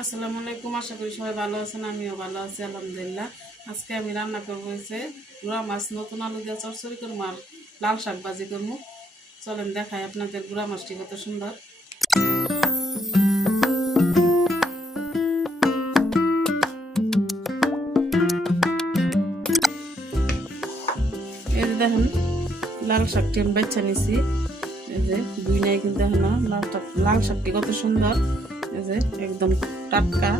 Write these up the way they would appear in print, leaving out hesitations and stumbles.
আসসালামু আলাইকুম। আশা করি সবাই ভালো আছেন, আমিও ভালো আছি আলহামদুলিল্লাহ। আজকে আমি রান্না করবো হচ্ছে গুঁড়া মাছ, নতুন আলু দিয়ে চচ্চড়ি করবো আর লাল শাক ভাজি করবো। চলেন দেখাই আপনাদের গুঁড়া মাছটি কত সুন্দর। এই যে দেখেন লাল শাকটি আমি বাচ্চা নিছি। এই যে দুই নাই কিন্তু এখন লাল শাকটি কত সুন্দর, এই যে একদম টাটকা।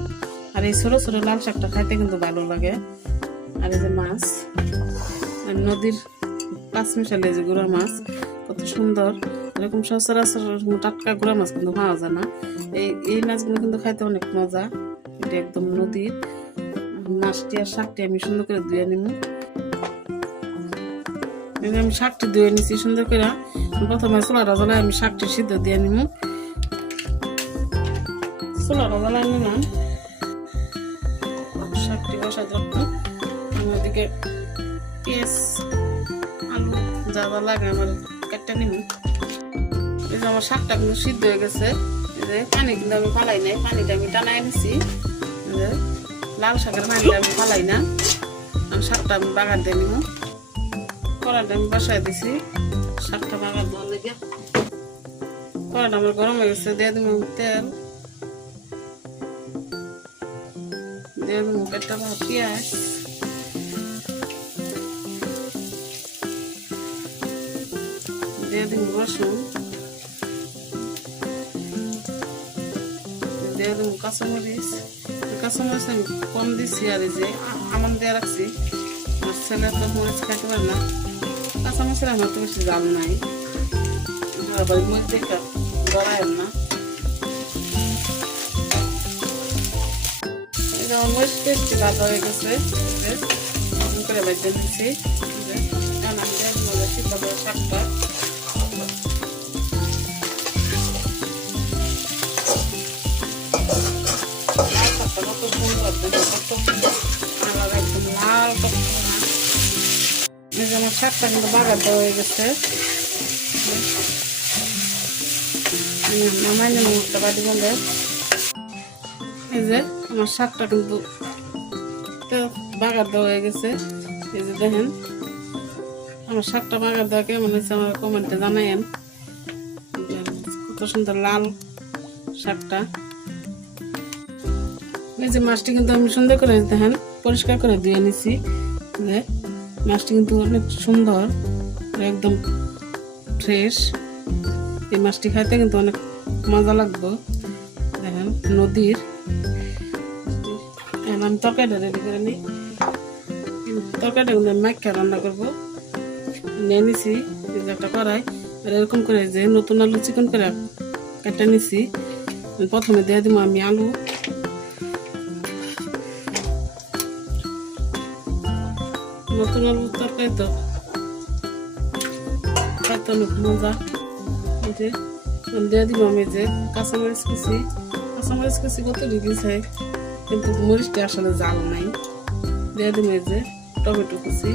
আর এই ছোট ছোট লাল শাকটা খাইতে কিন্তু ভালো লাগে। আর এই যে মাছ নদীর পাঁচ মিশালে যে গুঁড়া মাছ কত সুন্দর, এরকম সচরাচর টাটকা গুঁড়া মাছ কিন্তু পাওয়া যায় না। এই মাছগুলো কিন্তু খাইতে অনেক মজা। এটা একদম নদীর মাছটি আর শাকটি আমি সুন্দর করে ধুয়ে নিব। আমি শাকটি ধুয়ে নিছি সুন্দর করে। প্রথমে চুলাটা জ্বলায় আমি শাকটি সিদ্ধ দিয়ে নিব। চুলাটা জ্বলায় নিলাম, শাকটি বসাই ধরবো। ওদিকে পেঁয়াজ আলু যা যা লাগে আমার কাটটা নিব। এই যে আমার শাকটা কিন্তু সিদ্ধ হয়ে গেছে। এই যে পানি কিন্তু আমি ফালাই নাই, পানিটা আমি টানাই নিছি। এই যে লাল শাকের পানিটা আমি ফালাই না, আমি শাকটা আমি বাগার দিয়ে নিব। কড়াইটা আমি বসাই দিছি শাকটা বাগার দেওয়ার লেগে। কড়াইটা আমার গরম হয়ে গেছে, দিয়ে দিব তেল, দিয়ে দিব একটা পেঁয়াজ, দিয়ে দিব রসুন, দিয়ে দিব কাঁচামরিচ। কাঁচামরিচ আমি কম দিচ্ছি, আর এই যে আমন দিয়ে রাখছি। আমার ছেলে তো মরিচ খাইতে পারে না, কাঁচামরিচের আমার তো বেশি জাল নাই, আবার মরিচ দেখে গড়ায় না। আমার মরিচ টেস্টি ভাজা হয়ে গেছে, করে বাইতে দিচ্ছি। শাকটা আমার শাকটা কিন্তু বাগার দেওয়া হয়ে গেছে। নামাই নেব মুখটা বাড়ি বলে। এই যে আমার শাকটা কিন্তু বাগার দেওয়া হয়ে গেছে। এই যে দেখেন আমার শাকটা বাগার দেওয়া কেমন হয়েছে আমার কমেন্টে জানাইন। কত সুন্দর লাল শাকটা। এই যে মাছটি কিন্তু আমি সুন্দর করে দেখেন পরিষ্কার করে ধুয়ে নিছি। যে মাছটি কিন্তু অনেক সুন্দর, একদম ফ্রেশ। এই মাছটি খাইতে কিন্তু অনেক মজা লাগবে। দেখেন নদীর। আমি তরকারিটা রেডি করে নিই। তরকারিটা কিন্তু আমি মাইখা রান্না করবো। নিয়ে নিছি একটা কড়াই, আর এরকম করে যে নতুন আলু চিকন করে কেটে নিছি। প্রথমে দিয়ে দিব আমি আলু, নতুন আলু তরকারি তো খাইতে অনেক মজা। দিয়ে দিব আমি যে কাঁচামরিচ কুচি। কাঁচামরিচ কুচি কত ডিগ্রি চাই, কিন্তু মরিচটা আসলে জাল নাই। দিয়ে দিব এই যে টমেটো কুচি,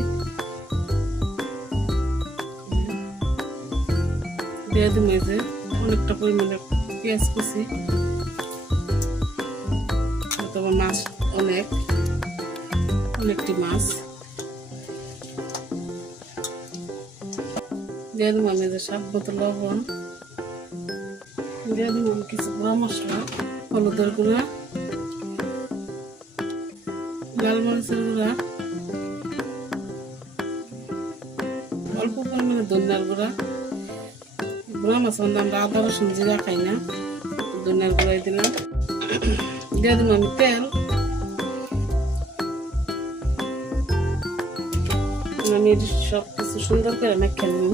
দিয়ে দিব এই যে অনেকটা পরিমাণে পেঁয়াজ কুচি। তবে মাছ অনেকটি মাছ। দিয়ে দিব আমি যে স্বাদ মতো লবণ, দিয়ে দিব আমি কিছু গুঁড়া মশলা, হলুদের গুঁড়া, লাল মরিচের গুঁড়া, অল্প পরিমাণে ধনিয়ার গুঁড়া। গুঁড়া মাছ আমরা আদা রসুন জিরা খাই না, ধনিয়ার গুঁড়াই দিলাম। দিয়ে দিব আমি তেল। আমি সব কিছু সুন্দর করে মেখে নিব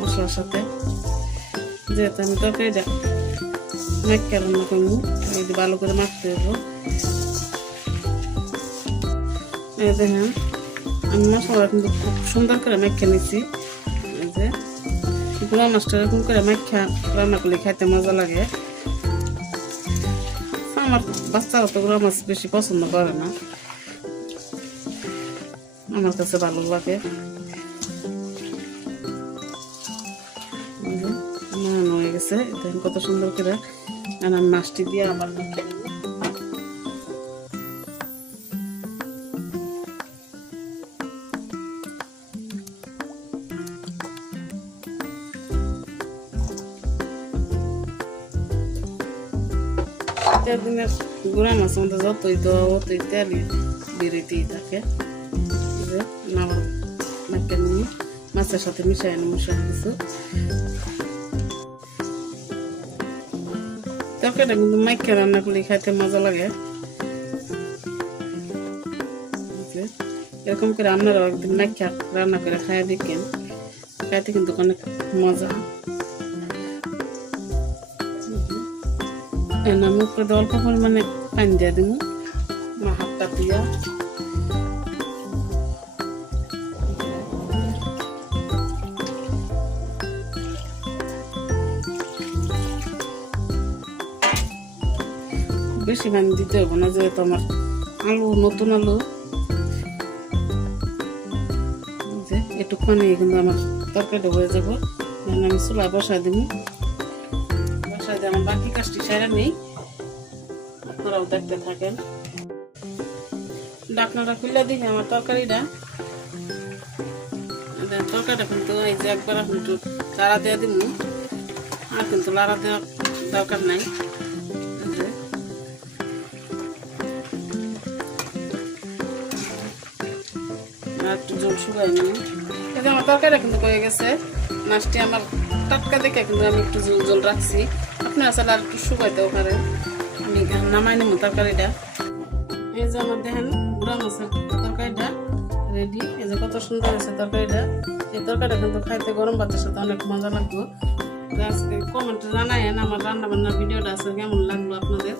মশলার সাথে, যেহেতু আমি তরকারিটা মেখে রান্না করবো, ভালো করে মাখতে দেবো। এই দেখেন আমি মশলা কিন্তু খুব সুন্দর করে মেখে নিচ্ছি। এই যে গুঁড়া মাছটা এরকম করে মেখে রান্না করলে খাইতে মজা লাগে। আমার বাচ্চারা তো গুঁড়া মাছ বেশি পছন্দ করে না, আমার কাছে ভালো লাগে। হয়ে গেছে, দেখেন কত সুন্দর করে আর আমি মাছটি দিয়ে আবার মেখে নেব। দিনের গুঁড়া মাছ মধ্যে যতই দেওয়া অতই তেলই বেরোতেই থাকে। আবার মেখে নিয়ে মাছের সাথে মিশাই নেব সব কিছু। তরকারিটা কিন্তু মাইকে রান্না করলে খাইতে মজা লাগে। এরকম করে আপনারাও একদিন মাইকে রান্না করে খাইয়া দেখেন, খাইতে কিন্তু অনেক মজা। আমি উপরে অল্প পরিমাণে পানি দিয়ে দিব, আমার হাতটা দিয়া। বেশি পানি দিতে হবে না, যেহেতু আমার আলু নতুন আলু। একটুখানি কিন্তু আমার তরকারিটা হয়ে যাবো। আমি চুলা বসাই দিব, বসাই দিয়ে আমার বাকি কাজটি সেরে নেই, আপনারাও দেখতে থাকেন। ঢাকনাটা খুলে দিই আমার তরকারিটা কিন্তু এই যে একবার একটু লাড়া দিয়ে দিব, আর কিন্তু লাড়া দেওয়ার দরকার নাই। একটু জল শুকাই নিই। আমার তরকারিটা কিন্তু হয়ে গেছে। মাছটি আমার টাটকা দেখে কিন্তু আমি একটু জল জল রাখছি, আপনারা চাইলে আর একটু শুকাইতেও পারেন। আমি নামাই নেব তরকারিটা। এই যে আমার দেখেন গুঁড়া মাছের তরকারিটা রেডি। এই যে কত সুন্দর হয়েছে তরকারিটা। এই তরকারিটা কিন্তু খাইতে গরম ভাতের সাথে অনেক মজা লাগলো। আজকে কমেন্টে জানায়েন আমার রান্না বান্নার ভিডিওটা আছে কেমন লাগলো আপনাদের।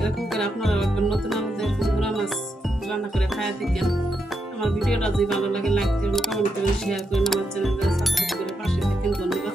এরকম করে আপনারা একবার নতুন আলুদের গুঁড়া মাছ রান্না করে খাইয়া দেখেন। আমার ভিডিওটা যদি ভালো লাগে লাইক করুন, কমেন্ট করুন, শেয়ার করুন, আমার চ্যানেলটা সাবস্ক্রাইব করে পাশে থাকেন। ধন্যবাদ।